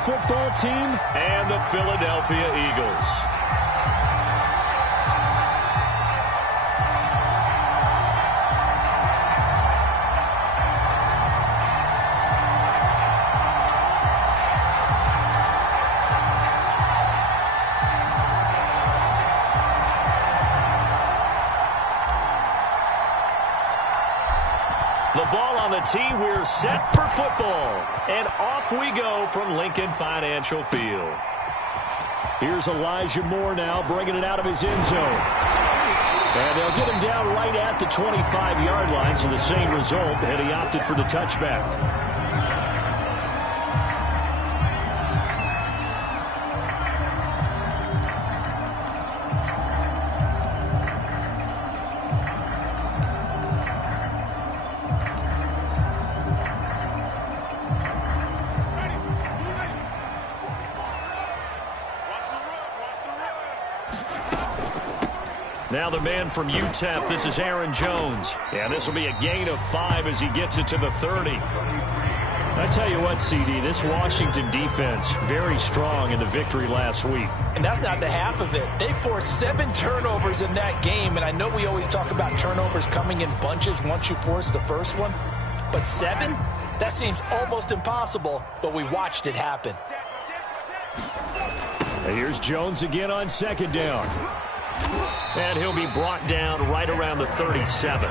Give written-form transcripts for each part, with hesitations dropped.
football team and the Philadelphia Eagles. The ball on the tee. We're set for football. And off we go from Lincoln Financial Field. Here's Elijah Moore now bringing it out of his end zone. And they'll get him down right at the 25-yard line, so the same result, and he opted for the touchback. Now the man from UTEP, this is Aaron Jones. And this will be a gain of 5 as he gets it to the 30. I tell you what, CD, this Washington defense, very strong in the victory last week. And that's not the half of it. They forced 7 turnovers in that game, and I know we always talk about turnovers coming in bunches once you force the first one. But 7? That seems almost impossible, but we watched it happen. And here's Jones again on second down. And he'll be brought down right around the 37.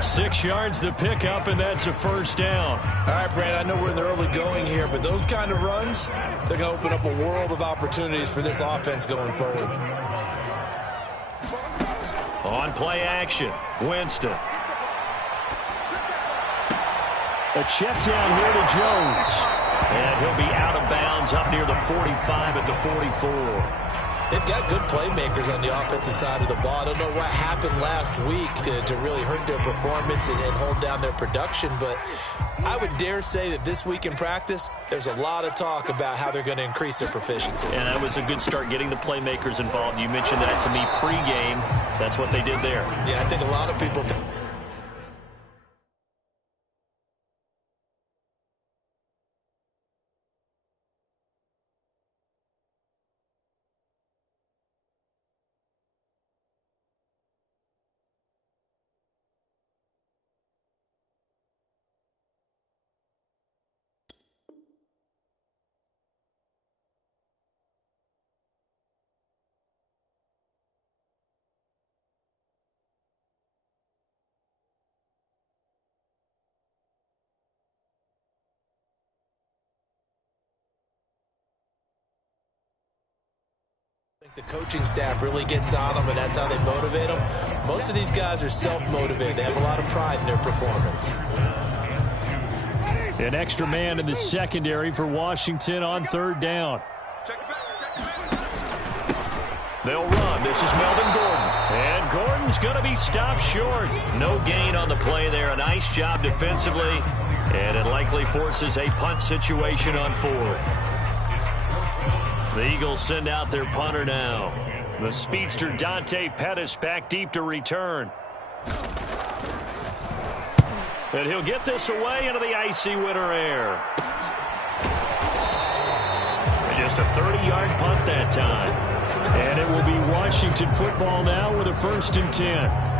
6 yards the pickup, and that's a first down. All right, Brandon, I know we're in the early going here, but those kind of runs, they're going to open up a world of opportunities for this offense going forward. On play action, Winston. A check down here to Jones. And he'll be out of bounds up near the 45 at the 44. They've got good playmakers on the offensive side of the ball. I don't know what happened last week to really hurt their performance and hold down their production, but I would dare say that this week in practice, there's a lot of talk about how they're going to increase their proficiency. And that was a good start, getting the playmakers involved. You mentioned that to me pregame. That's what they did there. Yeah, I think a lot of people the coaching staff really gets on them, and that's how they motivate them. Most of these guys are self-motivated. They have a lot of pride in their performance. An extra man in the secondary for Washington on third down. They'll run. This is Melvin Gordon. And Gordon's going to be stopped short. No gain on the play there. A nice job defensively. And it likely forces a punt situation on fourth. The Eagles send out their punter now. The speedster Dante Pettis back deep to return. And he'll get this away into the icy winter air. And just a 30-yard punt that time. And it will be Washington football now with a 1st and 10.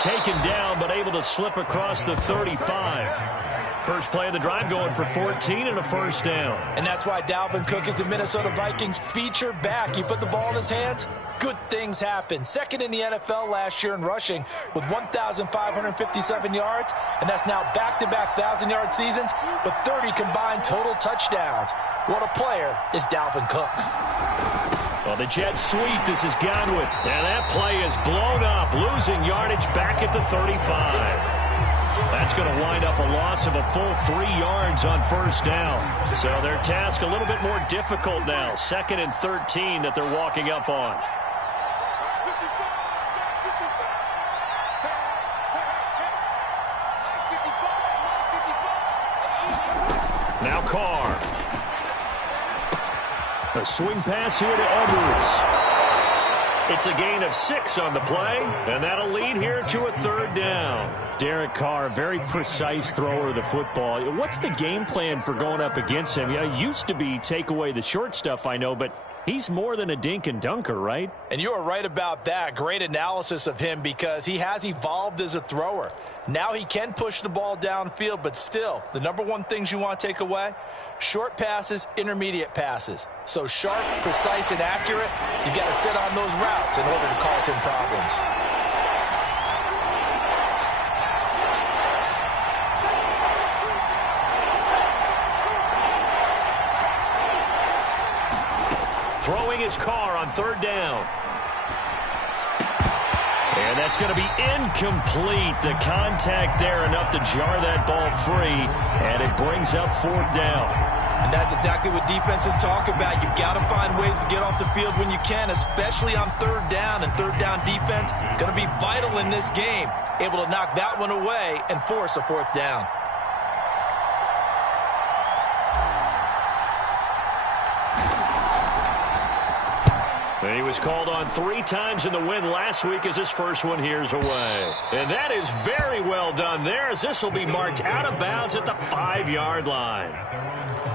Taken down, but able to slip across the 35. First play of the drive going for 14 and a 1st down. And that's why Dalvin Cook is the Minnesota Vikings feature back. You put the ball in his hands, good things happen. 2nd in the NFL last year in rushing with 1,557 yards, and that's now back-to-back 1,000-yard seasons with 30 combined total touchdowns. What a player is Dalvin Cook. Well, the jet sweep, this is Godwin. And that play is blown up, losing yardage back at the 35. That's going to wind up a loss of a full 3 yards on first down. So their task a little bit more difficult now. 2nd and 13 that they're walking up on. Now Carr. A swing pass here to Edwards. It's a gain of 6 on the play, and that'll lead here to a 3rd down. Derek Carr, very precise thrower of the football. What's the game plan for going up against him? It used to be take away the short stuff, I know, but he's more than a dink and dunker, right? And you are right about that. Great analysis of him because he has evolved as a thrower. Now he can push the ball downfield, but still, the number one things you want to take away, short passes, intermediate passes. So sharp, precise, and accurate, you got to sit on those routes in order to cause him problems. Throwing his Carr on 3rd down. And that's going to be incomplete. The contact there enough to jar that ball free, and it brings up 4th down. And that's exactly what defenses talk about. You've got to find ways to get off the field when you can, especially on 3rd down. And 3rd down defense going to be vital in this game. Able to knock that one away and force a 4th down. He was called on 3 times in the win last week as his first one here's away. And that is very well done there as this will be marked out of bounds at the 5-yard line.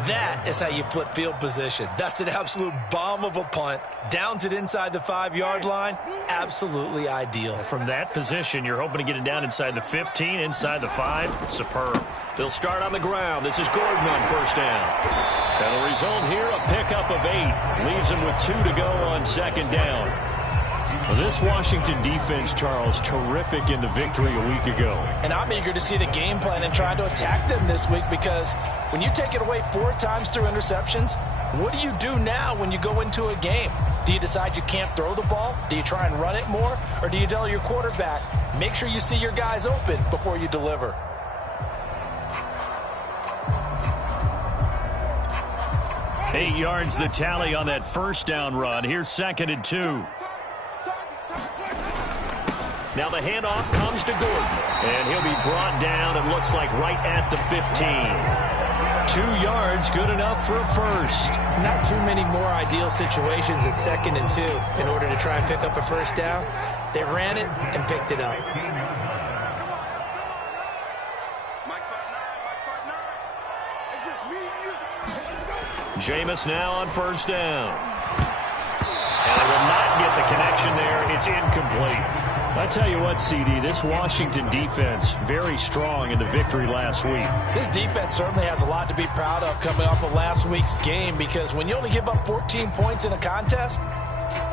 That is how you flip field position. That's an absolute bomb of a punt. Downs it inside the 5-yard line. Absolutely ideal. From that position, you're hoping to get it down inside the 15, inside the 5. Superb. They'll start on the ground. This is Gordon on 1st down. And the result here, a pickup of 8. Leaves him with 2 to go on 2nd down. Well, this Washington defense, Charles, terrific in the victory a week ago. And I'm eager to see the game plan and try to attack them this week because when you take it away 4 times through interceptions, what do you do now when you go into a game? Do you decide you can't throw the ball? Do you try and run it more? Or do you tell your quarterback, make sure you see your guys open before you deliver? Eight yards the tally on that 1st down run. Here's 2nd and 2. Now the handoff comes to Gordon. And he'll be brought down, it looks like right at the 15. 2 yards, good enough for a first. Not too many more ideal situations at 2nd and 2 in order to try and pick up a 1st down. They ran it and picked it up. Jameis now on 1st down. And they will not get the connection there. It's incomplete. I tell you what, CD, this Washington defense, very strong in the victory last week. This defense certainly has a lot to be proud of coming off of last week's game because when you only give up 14 points in a contest,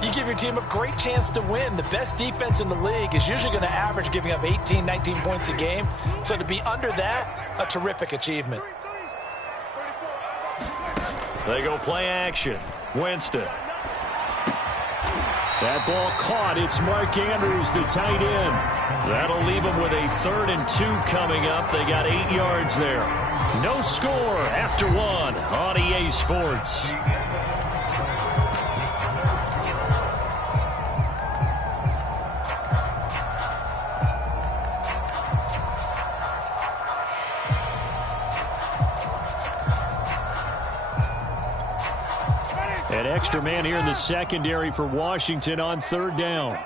you give your team a great chance to win. The best defense in the league is usually going to average giving up 18, 19 points a game. So to be under that, a terrific achievement. They go play action. Winston. That ball caught. It's Mark Andrews, the tight end. That'll leave them with a 3rd and 2 coming up. They got 8 yards there. No score after 1 on EA Sports. An extra man here in the secondary for Washington on 3rd down.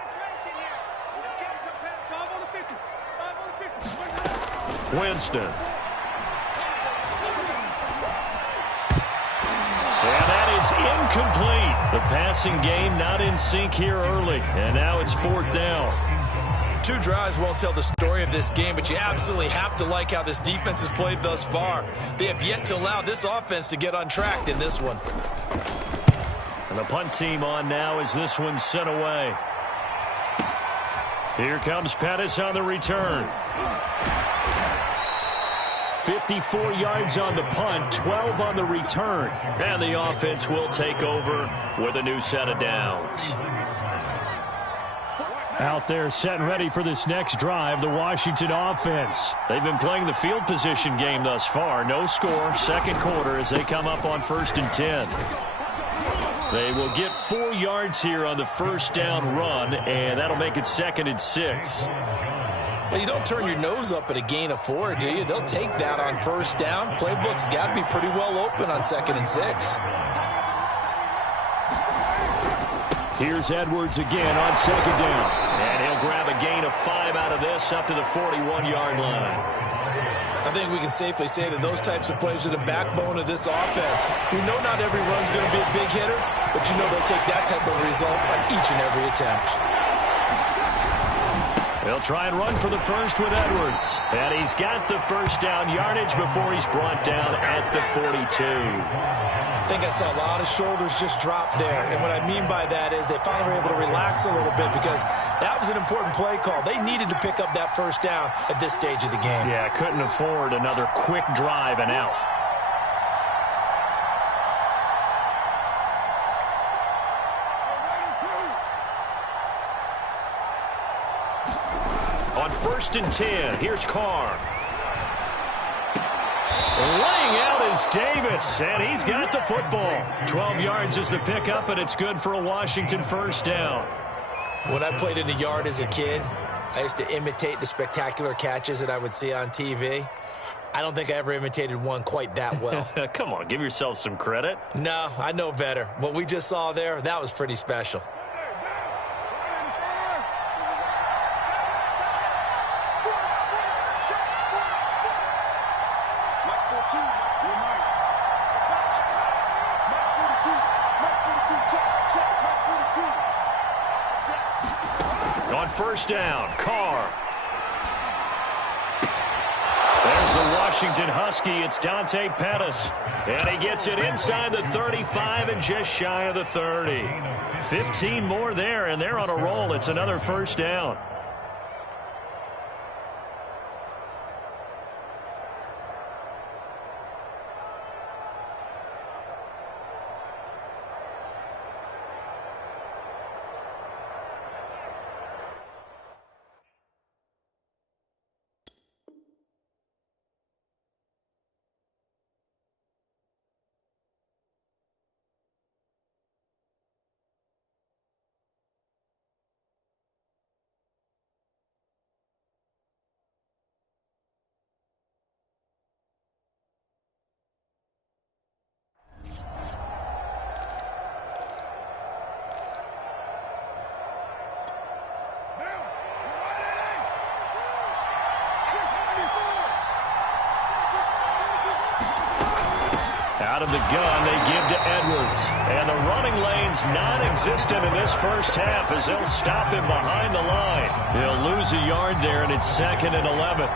Winston. And that is incomplete. The passing game not in sync here early. And now it's 4th down. 2 drives won't tell the story of this game, but you absolutely have to like how this defense has played thus far. They have yet to allow this offense to get untracked in this one. And the punt team on now as this one's sent away. Here comes Pettis on the return. 54 yards on the punt, 12 on the return. And the offense will take over with a new set of downs. Out there setting ready for this next drive, the Washington offense. They've been playing the field position game thus far. No score, second quarter as they come up on 1st and 10. They will get 4 yards here on the first down run, and that'll make it 2nd and 6. Well, you don't turn your nose up at a gain of 4, do you? They'll take that on first down. Playbook's got to be pretty well open on 2nd and 6. Here's Edwards again on 2nd down. And he'll grab a gain of 5 out of this up to the 41-yard line. I think we can safely say that those types of plays are the backbone of this offense. We know not every run's going to be a big hitter, but you know they'll take that type of result on each and every attempt. They'll try and run for the first with Edwards. And he's got the first down yardage before he's brought down at the 42. I think I saw a lot of shoulders just drop there. And what I mean by that is they finally were able to relax a little bit because that was an important play call. They needed to pick up that first down at this stage of the game. Yeah, couldn't afford another quick drive and out. On 1st and 10, here's Carr. Laying out is Davis, and he's got the football. 12 yards is the pickup, and it's good for a Washington first down. When I played in the yard as a kid, I used to imitate the spectacular catches that I would see on TV. I don't think I ever imitated one quite that well. Come on, give yourself some credit. No, I know better. What we just saw there, that was pretty special. On first down, Carr. There's the Washington Husky. It's Dante Pettis. And he gets it inside the 35 and just shy of the 30. 15 more there, and they're on a roll. It's another first down. Out of the gun, they give to Edwards. And the running lane's non-existent in this first half as they'll stop him behind the line. He'll lose a yard there, and it's 2nd and 11.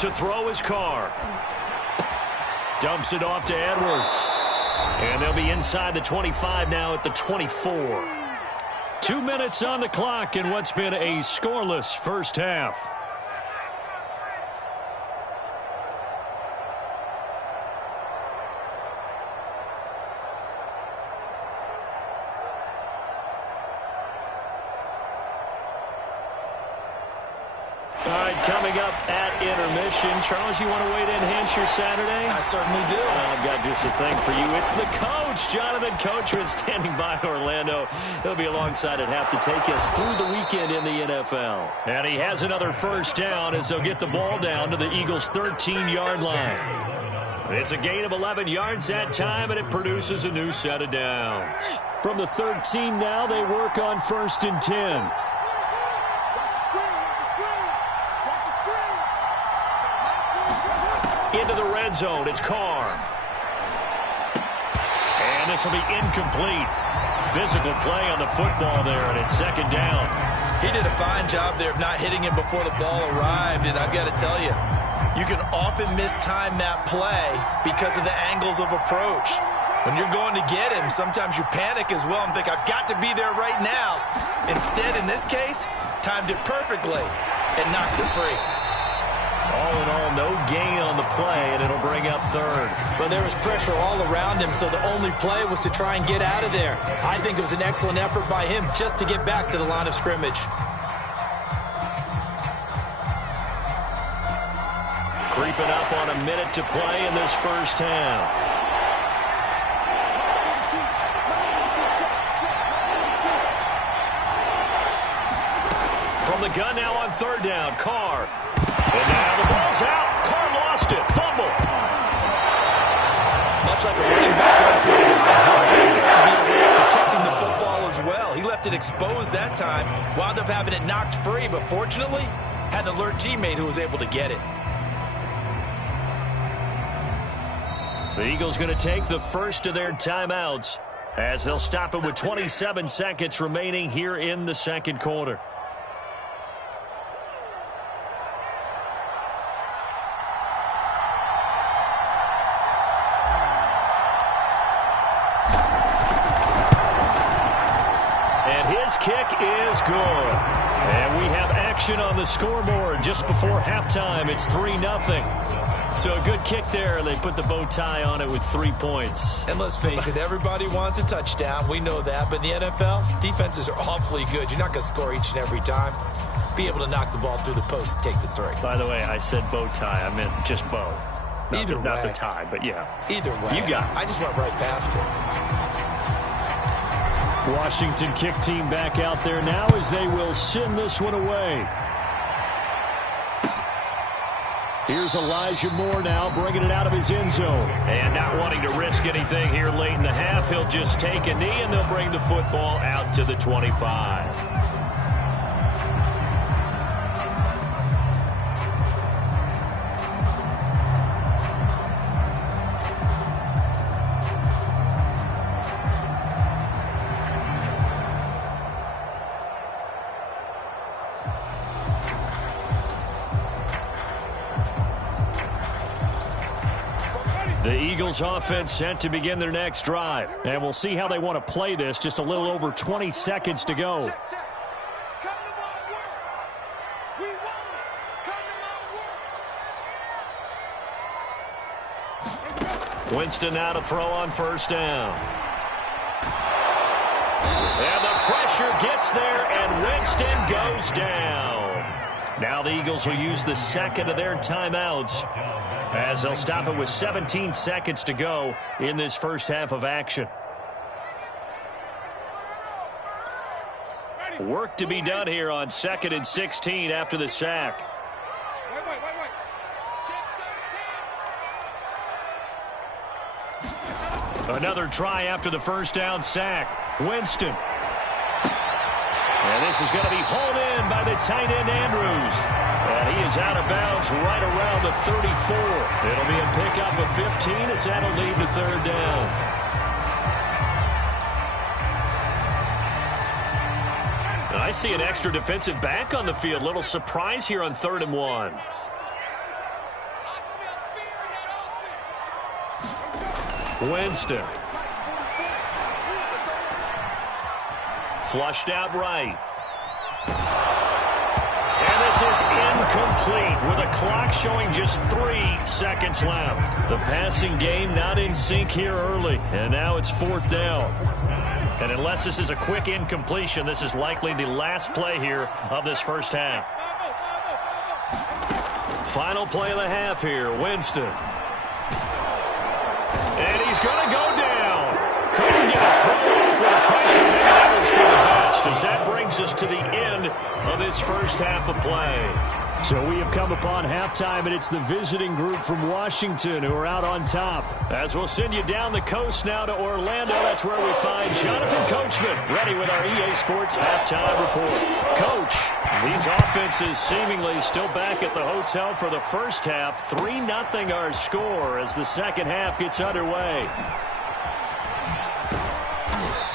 To throw his Carr. Dumps it off to Edwards. And they'll be inside the 25 now at the 24. 2 minutes on the clock in what's been a scoreless first half. Coming up at intermission. Charles, you want to wait in, enhance your Saturday? I certainly do. I've got just a thing for you. It's the coach, Jonathan Coachman, standing by Orlando. He'll be alongside at half to take us through the weekend in the NFL. And he has another first down as they'll get the ball down to the Eagles' 13-yard line. It's a gain of 11 yards that time, and it produces a new set of downs. From the 13 now, they work on 1st and 10. Into the red zone, it's Carr. And this will be incomplete. Physical play on the football there, and it's 2nd down. He did a fine job there of not hitting him before the ball arrived, and I've got to tell you, you can often mistime that play because of the angles of approach. When you're going to get him, sometimes you panic as well and think, I've got to be there right now. Instead, in this case, timed it perfectly and knocked it free. All in all, no gain on the play, and it'll bring up third. Well, there was pressure all around him, so the only play was to try and get out of there. I think it was an excellent effort by him just to get back to the line of scrimmage. Creeping up on a minute to play in this first half. From the gun now on third down, Carr. And now the ball's out. Carr lost it. Fumble. Much like a running back going through a line, quarterbacks have to be aware of protecting the football as well. He left it exposed that time, wound up having it knocked free, but fortunately had an alert teammate who was able to get it. The Eagles going to take the first of their timeouts as they'll stop it with 27 seconds remaining here in the second quarter. Kick is good. And we have action on the scoreboard just before halftime. It's 3-0. So a good kick there. They put the bow tie on it with 3 points. And let's face it, everybody wants a touchdown. We know that. But in the NFL, defenses are awfully good. You're not going to score each and every time. Be able to knock the ball through the post and take the 3. By the way, I said bow tie. I meant just bow. Either way. Not the tie, but yeah. Either way. You got it. I just went right past it. Washington kick team back out there now as they will send this one away. Here's Elijah Moore now bringing it out of his end zone. And not wanting to risk anything here late in the half, he'll just take a knee and they'll bring the football out to the 25. The Eagles offense set to begin their next drive. And we'll see how they want to play this. Just a little over 20 seconds to go. Winston now to throw on first down. And the pressure gets there, and Winston goes down. Now the Eagles will use the second of their timeouts as they'll stop it with 17 seconds to go in this first half of action. Work to be done here on 2nd and 16 after the sack. Another try after the first down sack. Winston. And this is going to be hauled in by the tight end Andrews. And he is out of bounds right around the 34. It'll be a pickup of 15 as that'll lead to third down. And I see an extra defensive back on the field. Little surprise here on 3rd and 1. Winston. Flushed out right. And this is incomplete with a clock showing just 3 seconds left. The passing game not in sync here early. And now it's 4th down. And unless this is a quick incompletion, this is likely the last play here of this first half. Final play of the half here, Winston. And he's going to go down. Couldn't get a throw off with the pressure. Maybe that was for the best, as that brings us to the end of this first half of play. So we have come upon halftime, and it's the visiting group from Washington who are out on top. As we'll send you down the coast now to Orlando, that's where we find Jonathan Coachman, ready with our EA Sports halftime report. Coach, these offenses seemingly still back at the hotel for the first half. 3-0 our score as the second half gets underway.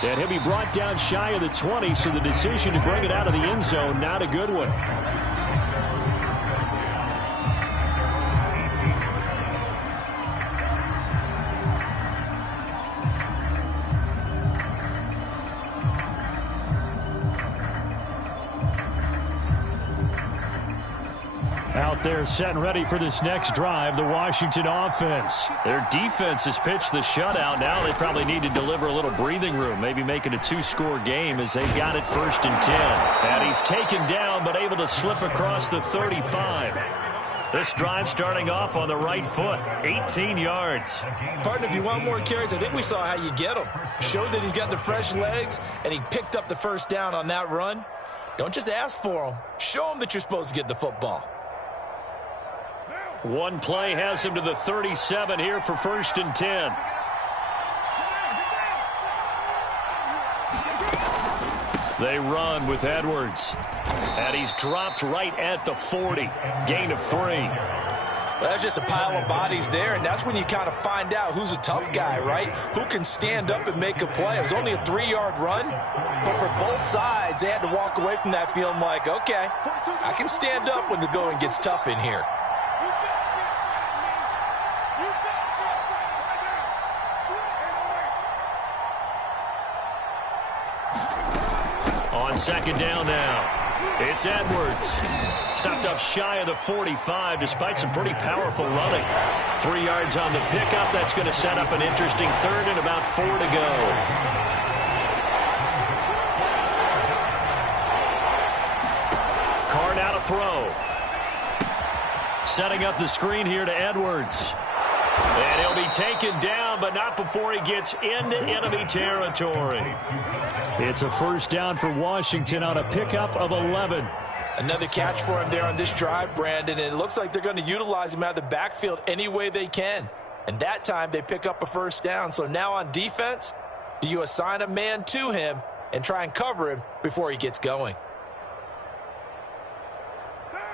And he'll be brought down shy of the 20, so the decision to bring it out of the end zone, not a good one. Out there set and ready for this next drive, the Washington offense. Their defense has pitched the shutout. Now they probably need to deliver a little breathing room, maybe make it a two-score game as they've got it 1st and 10. And he's taken down but able to slip across the 35. This drive starting off on the right foot, 18 yards. Partner, if you want more carries, I think we saw how you get them. Showed that he's got the fresh legs, and he picked up the first down on that run. Don't just ask for him. Show him that you're supposed to get the football. One play has him to the 37 here for 1st and 10. They run with Edwards. And he's dropped right at the 40. Gain of 3. Well, that's just a pile of bodies there, and that's when you kind of find out who's a tough guy, right? Who can stand up and make a play. It was only a 3-yard run, but for both sides, they had to walk away from that feeling like, okay, I can stand up when the going gets tough in here. On 2nd down now. It's Edwards. Stopped up shy of the 45 despite some pretty powerful running. 3 yards on the pickup. That's going to set up an interesting 3rd and about 4 to go. Carr now to throw. Setting up the screen here to Edwards. And he'll be taken down, but not before he gets into enemy territory. It's a 1st down for Washington on a pickup of 11. Another catch for him there on this drive, Brandon, and it looks like they're going to utilize him out of the backfield any way they can. And that time they pick up a 1st down. So now on defense, do you assign a man to him and try and cover him before he gets going?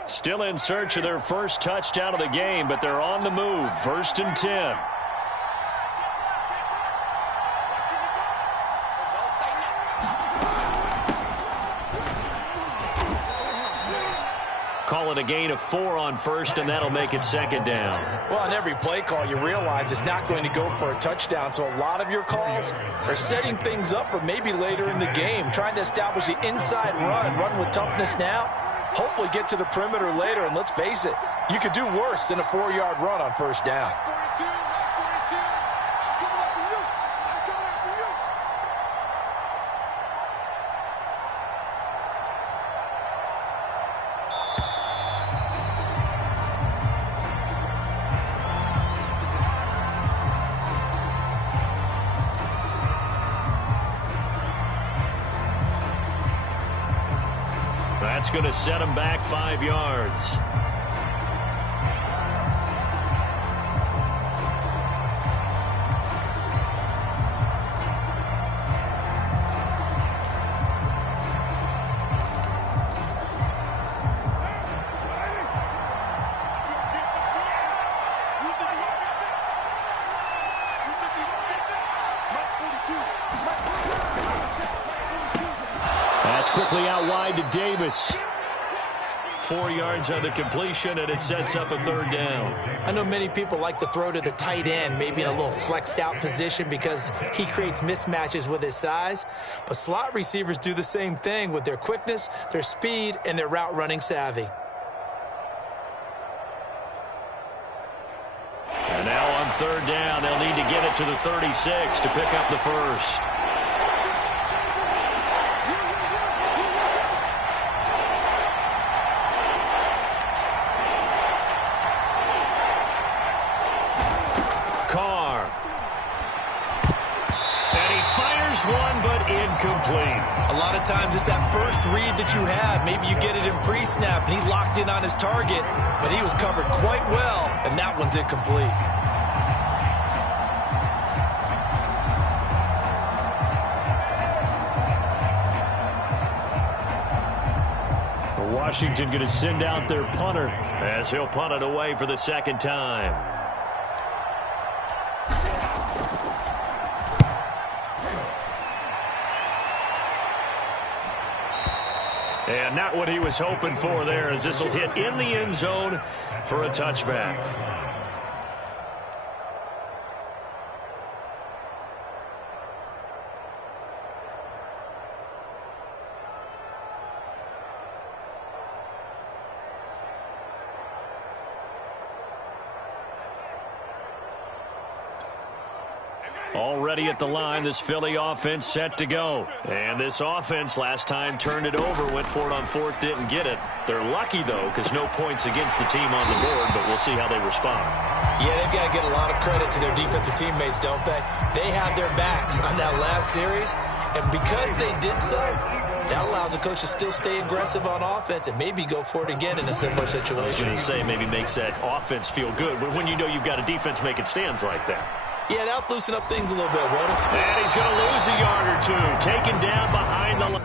Still in search of their first touchdown of the game, but they're on the move. 1st and 10. Call it a gain of 4 on 1st, and that'll make it 2nd down. Well, on every play call, you realize it's not going to go for a touchdown, so a lot of your calls are setting things up for maybe later in the game, trying to establish the inside run with toughness now, hopefully get to the perimeter later, and let's face it, you could do worse than a 4-yard run on 1st down. That's going to set him back 5 yards. That's quickly out wide to Davis. 4 yards on the completion, and it sets up a 3rd down. I know many people like to throw to the tight end, maybe in a little flexed out position because he creates mismatches with his size. But slot receivers do the same thing with their quickness, their speed, and their route running savvy. And now on 3rd down, they'll need to get it to the 36 to pick up the 1st. One, but incomplete. A lot of times it's that first read that you have. Maybe you get it in pre-snap, and he locked in on his target, but he was covered quite well, and that one's incomplete. Washington going to send out their punter as he'll punt it away for the 2nd time. And not what he was hoping for there, as this will hit in the end zone for a touchback. Already at the line, this Philly offense set to go. And this offense last time turned it over, went for it on fourth, didn't get it. They're lucky, though, because no points against the team on the board, but we'll see how they respond. Yeah, they've got to get a lot of credit to their defensive teammates, don't they? They had their backs on that last series, and because they did so, that allows the coach to still stay aggressive on offense and maybe go for it again in a similar situation. I was going to say, maybe makes that offense feel good, but when you know you've got a defense making stands like that. Yeah, that'll loosen up things a little bit, won't it? And he's going to lose a yard or two. Taken down behind the line.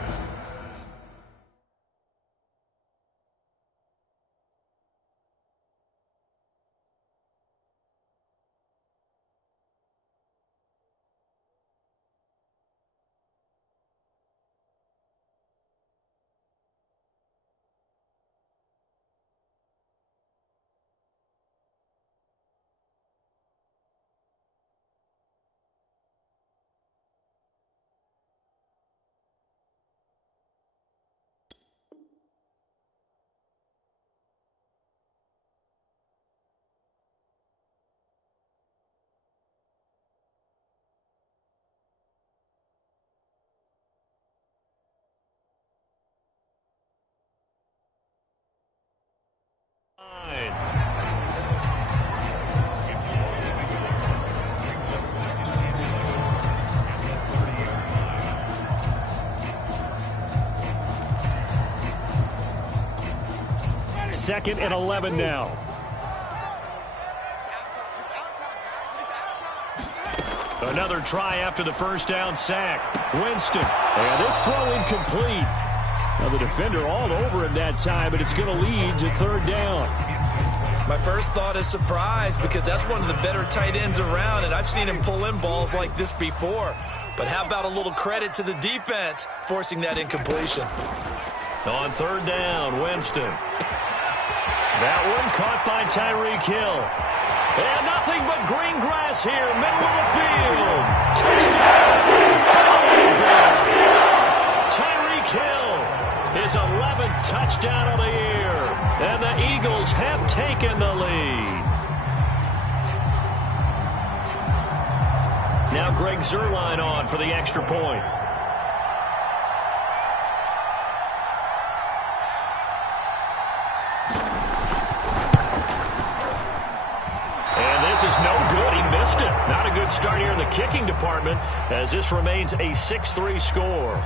Second and 11 now. Another try after the first down sack. Winston. And this throw incomplete. Now the defender all over him that time, but it's going to lead to third down. My first thought is surprise, because that's one of the better tight ends around, and I've seen him pull in balls like this before. But how about a little credit to the defense forcing that incompletion? On third down, Winston. That one caught by Tyreek Hill. And nothing but green grass here, middle of the field. Touchdown! Tyreek Hill, his 11th touchdown of the year. And the Eagles have taken the lead. Now Greg Zuerlein on for the extra point. Is no good. He missed it. Not a good start here in the kicking department, as this remains a 6-3 score.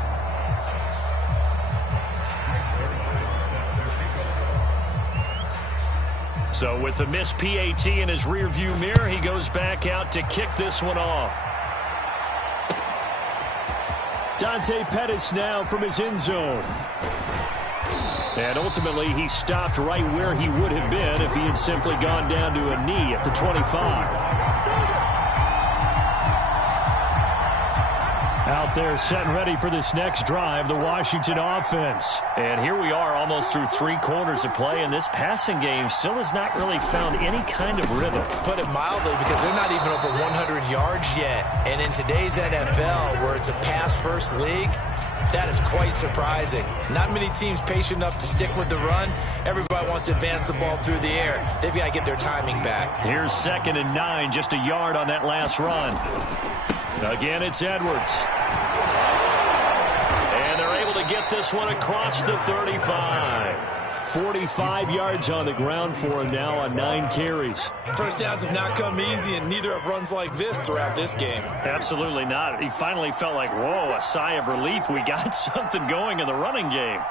So with the missed PAT in his rearview mirror, he goes back out to kick this one off. Dante Pettis now from his end zone. And ultimately, he stopped right where he would have been if he had simply gone down to a knee at the 25. Out there set and ready for this next drive, the Washington offense. And here we are almost through 3 quarters of play, and this passing game still has not really found any kind of rhythm. Put it mildly, because they're not even over 100 yards yet. And in today's NFL, where it's a pass-first league, that is quite surprising. Not many teams patient enough to stick with the run. Everybody wants to advance the ball through the air. They've got to get their timing back. Here's 2nd and 9, just a yard on that last run. Again, it's Edwards. And they're able to get this one across the 35. 45 yards on the ground for him now on 9 carries. First downs have not come easy, and neither have runs like this throughout this game. Absolutely not. He finally felt like, whoa, a sigh of relief. We got something going in the running game.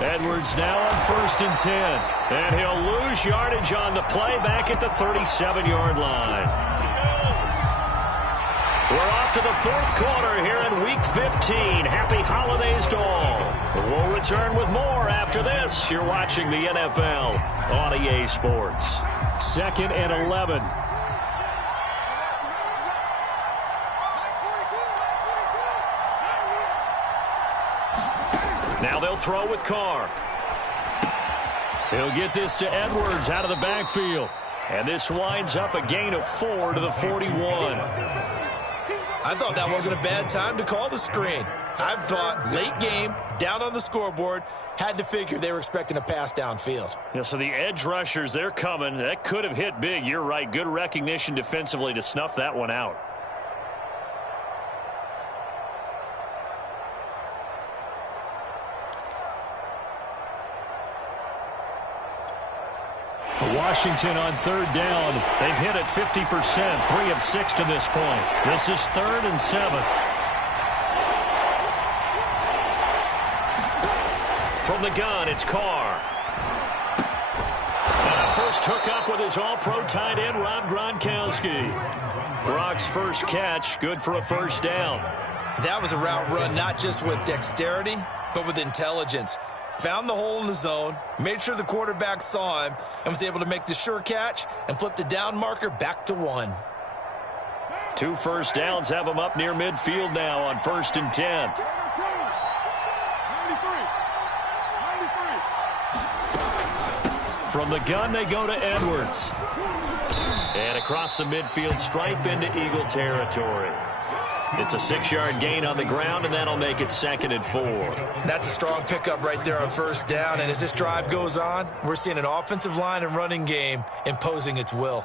Edwards now on 1st and 10. And he'll lose yardage on the play back at the 37-yard line. We're off to the 4th quarter here in Week 15. Happy holidays to all. We'll return with more after this. You're watching the NFL on EA Sports. 2nd and 11. throw with Carr. He'll get this to Edwards out of the backfield. And this winds up a gain of 4 to the 41. I thought that wasn't a bad time to call the screen. I thought late game, down on the scoreboard, had to figure they were expecting a pass downfield. Yeah, so the edge rushers, they're coming. That could have hit big. You're right. Good recognition defensively to snuff that one out. Washington on third down. They've hit it 50%, 3 of 6 to this point. This is 3rd and 7. From the gun, it's Carr. First hookup with his all-pro tight end, Rob Gronkowski. Gronk's first catch, good for a first down. That was a route run not just with dexterity, but with intelligence. Found the hole in the zone, made sure the quarterback saw him, and was able to make the sure catch and flip the down marker back to 1. 2 first downs have him up near midfield now on 1st and 10. From the gun, they go to Edwards. And across the midfield stripe into Eagle territory. It's a 6-yard gain on the ground, and that'll make it 2nd and 4. That's a strong pickup right there on first down, and as this drive goes on, we're seeing an offensive line and running game imposing its will.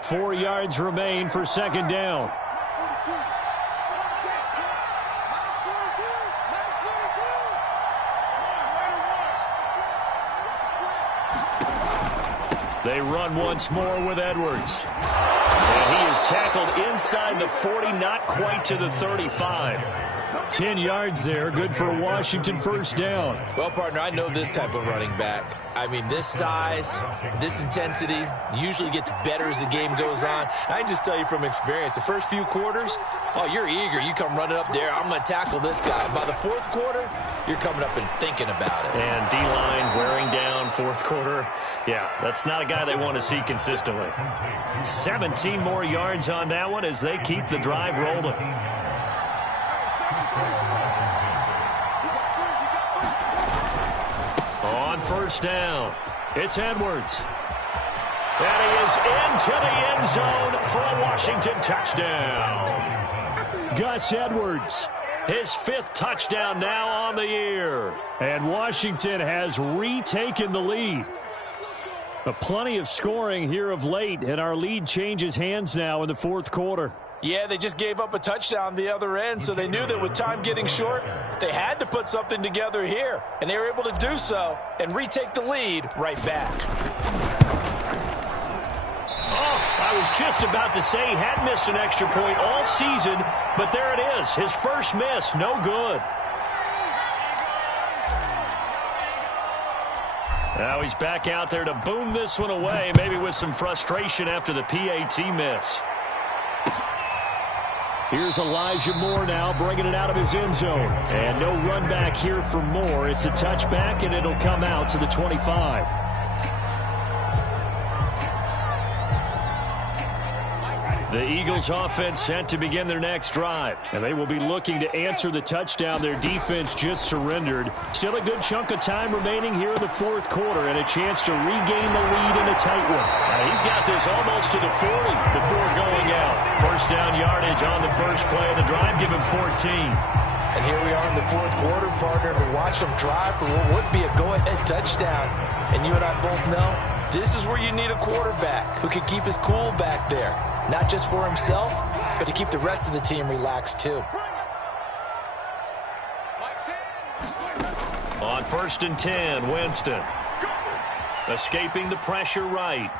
Four yards remain for 2nd down. They run once more with Edwards. And he is tackled inside the 40, not quite to the 35. 10 yards there, good for a Washington first down. Well, partner, I know this type of running back. I mean, this size, this intensity usually gets better as the game goes on. I can just tell you from experience, the first few quarters, oh, you're eager. You come running up there, I'm going to tackle this guy. By the 4th quarter, you're coming up and thinking about it. And D-line wearing down 4th quarter. Yeah, that's not a guy they want to see consistently. 17 more yards on that one as they keep the drive rolling. On first down, it's Edwards. And he is into the end zone for a Washington touchdown. Gus Edwards, his 5th touchdown now on the year. And Washington has retaken the lead. But plenty of scoring here of late, and our lead changes hands now in the 4th quarter. Yeah, they just gave up a touchdown the other end, so they knew that with time getting short, they had to put something together here. And they were able to do so and retake the lead right back. Oh, I was just about to say he had missed an extra point all season, but there it is, his first miss, no good. Now he's back out there to boom this one away, maybe with some frustration after the PAT miss. Here's Elijah Moore now bringing it out of his end zone. And no run back here for Moore. It's a touchback, and it'll come out to the 25. The Eagles offense set to begin their next drive. And they will be looking to answer the touchdown their defense just surrendered. Still a good chunk of time remaining here in the 4th quarter and a chance to regain the lead in a tight one. He's got this almost to the 40 before going out. First down yardage on the first play of the drive. Give him 14. And here we are in the 4th quarter, partner, to watch them drive for what would be a go-ahead touchdown. And you and I both know this is where you need a quarterback who can keep his cool back there. Not just for himself, but to keep the rest of the team relaxed too. On 1st and 10, Winston. Escaping the pressure right.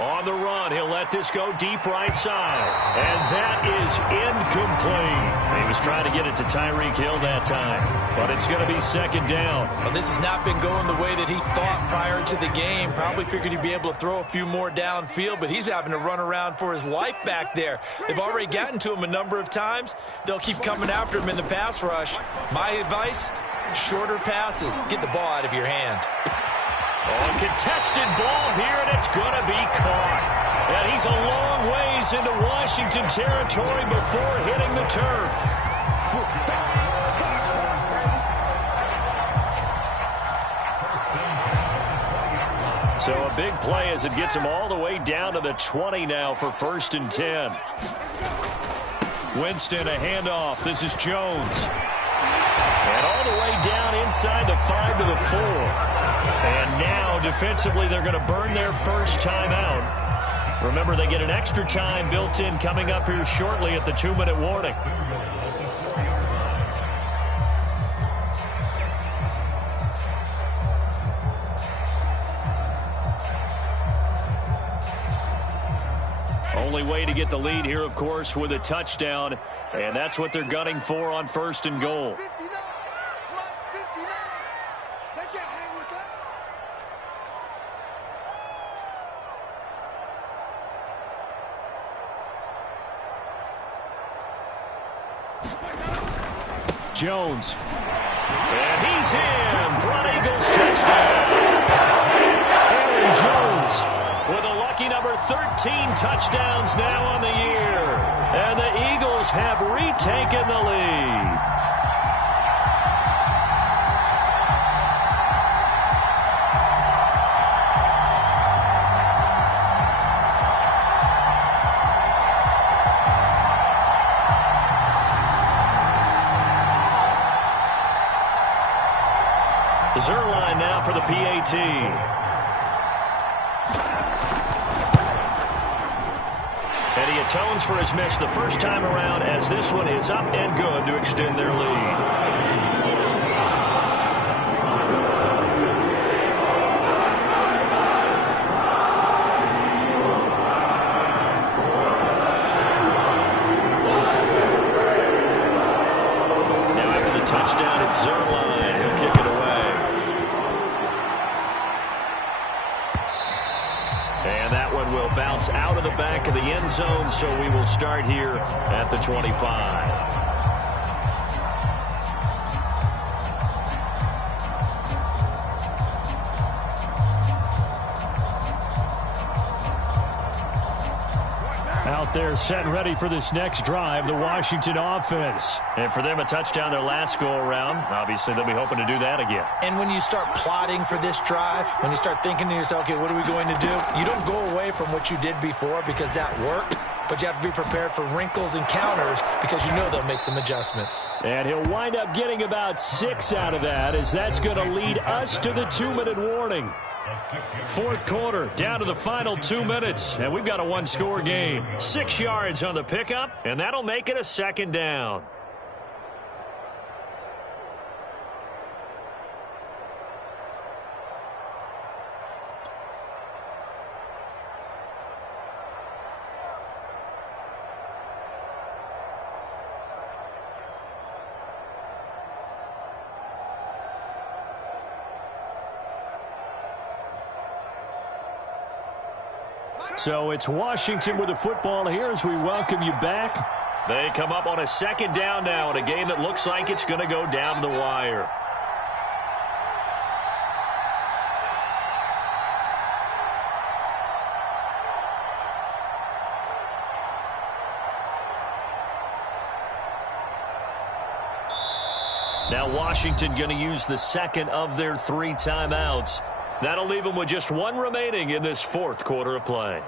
On the run, he'll let this go deep right side. And that is incomplete. He was trying to get it to Tyreek Hill that time. But it's going to be 2nd down. Well, this has not been going the way that he thought prior to the game. Probably figured he'd be able to throw a few more downfield, but he's having to run around for his life back there. They've already gotten to him a number of times. They'll keep coming after him in the pass rush. My advice, shorter passes. Get the ball out of your hand. Oh, contested ball here, and it's going to be caught. And he's a long ways into Washington territory before hitting the turf. So a big play as it gets him all the way down to the 20 now for 1st and 10. Winston, a handoff. This is Jones. And all the way down inside the 5 to the 4. And now defensively they're going to burn their first timeout. Remember, they get an extra time built in coming up here shortly at the 2-minute warning. Only way to get the lead here, of course, with a touchdown, and that's what they're gunning for on 1st and goal. Jones. And he's in. Front Eagles touchdown. Aaron Jones with a lucky number 13 touchdowns now on the year. And the Eagles have retaken the lead. Zerline now for the PAT. And he atones for his miss the first time around as this one is up and good to extend their lead. Now after the touchdown, it's Zerline. He'll kick it away. And that one will bounce out of the back of the end zone, so we will start here at the 25. Out there set and ready for this next drive, the Washington offense. And for them, a touchdown their last go-around. Obviously, they'll be hoping to do that again. And when you start plotting for this drive, when you start thinking to yourself, okay, what are we going to do? You don't go away from what you did before because that worked, but you have to be prepared for wrinkles and counters because you know they'll make some adjustments. And he'll wind up getting about 6 out of that, as that's going to lead us to the 2-minute warning. Fourth quarter, down to the final 2 minutes, and we've got a one-score game. 6 yards on the pickup, and that'll make it a second down. So it's Washington with the football here as we welcome you back. They come up on a second down now in a game that looks like it's going to go down the wire. Now Washington going to use the second of their 3 timeouts. That'll leave them with just 1 remaining in this fourth quarter of play.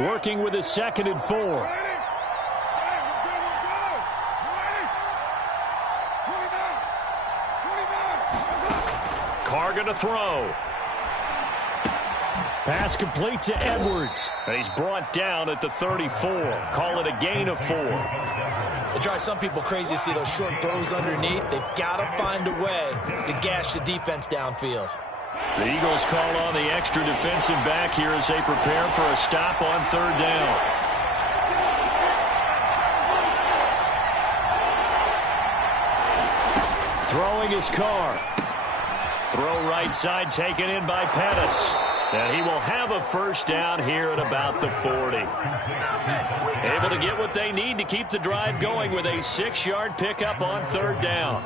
Working with a 2nd and 4. Carr going to throw. Pass complete to Edwards. And he's brought down at the 34. Call it a gain of 4. It drives some people crazy to see those short throws underneath. They've got to find a way to gash the defense downfield. The Eagles call on the extra defensive back here as they prepare for a stop on third down. Throwing his Carr. Throw right side taken in by Pettis. And he will have a first down here at about the 40. Able to get what they need to keep the drive going with a 6-yard pickup on third down.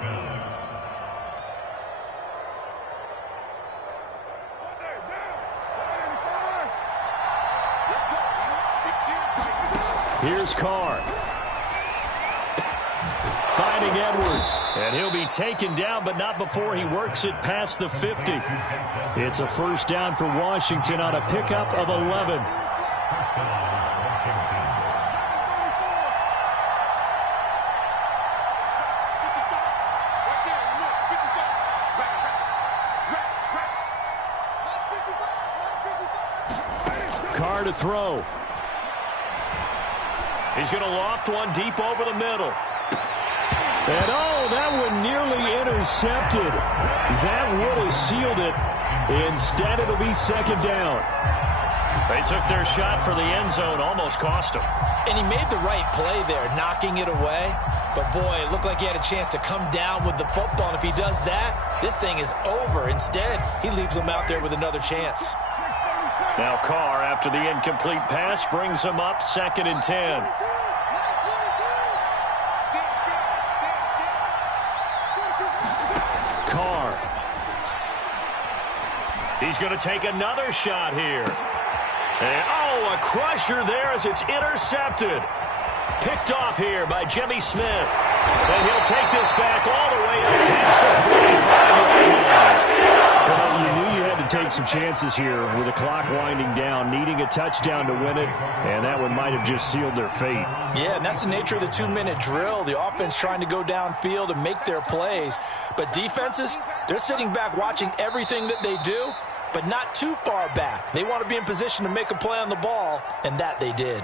Here's Carr. Finding Edwards. And he'll be taken down, but not before he works it past the 50. It's a first down for Washington on a pickup of 11. Carr to throw. He's going to loft one deep over the middle. And, oh, that one nearly intercepted. That would have sealed it. Instead, it'll be second down. They took their shot for the end zone, almost cost him. And he made the right play there, knocking it away. But, boy, it looked like he had a chance to come down with the football. And if he does that, this thing is over. Instead, he leaves him out there with another chance. Now Carr, after the incomplete pass, brings him up 2nd and 10. Carr. He's going to take another shot here. And, oh, a crusher there as it's intercepted. Picked off here by Jimmy Smith. And he'll take this back all the way up past the 45-yard line. Well, you knew you had to take some chances here with the clock winding down, needing a touchdown to win it, and that one might have just sealed their fate. Yeah, and that's the nature of the 2-minute drill. The offense trying to go downfield and make their plays. But defenses, they're sitting back watching everything that they do, but not too far back. They want to be in position to make a play on the ball, and that they did.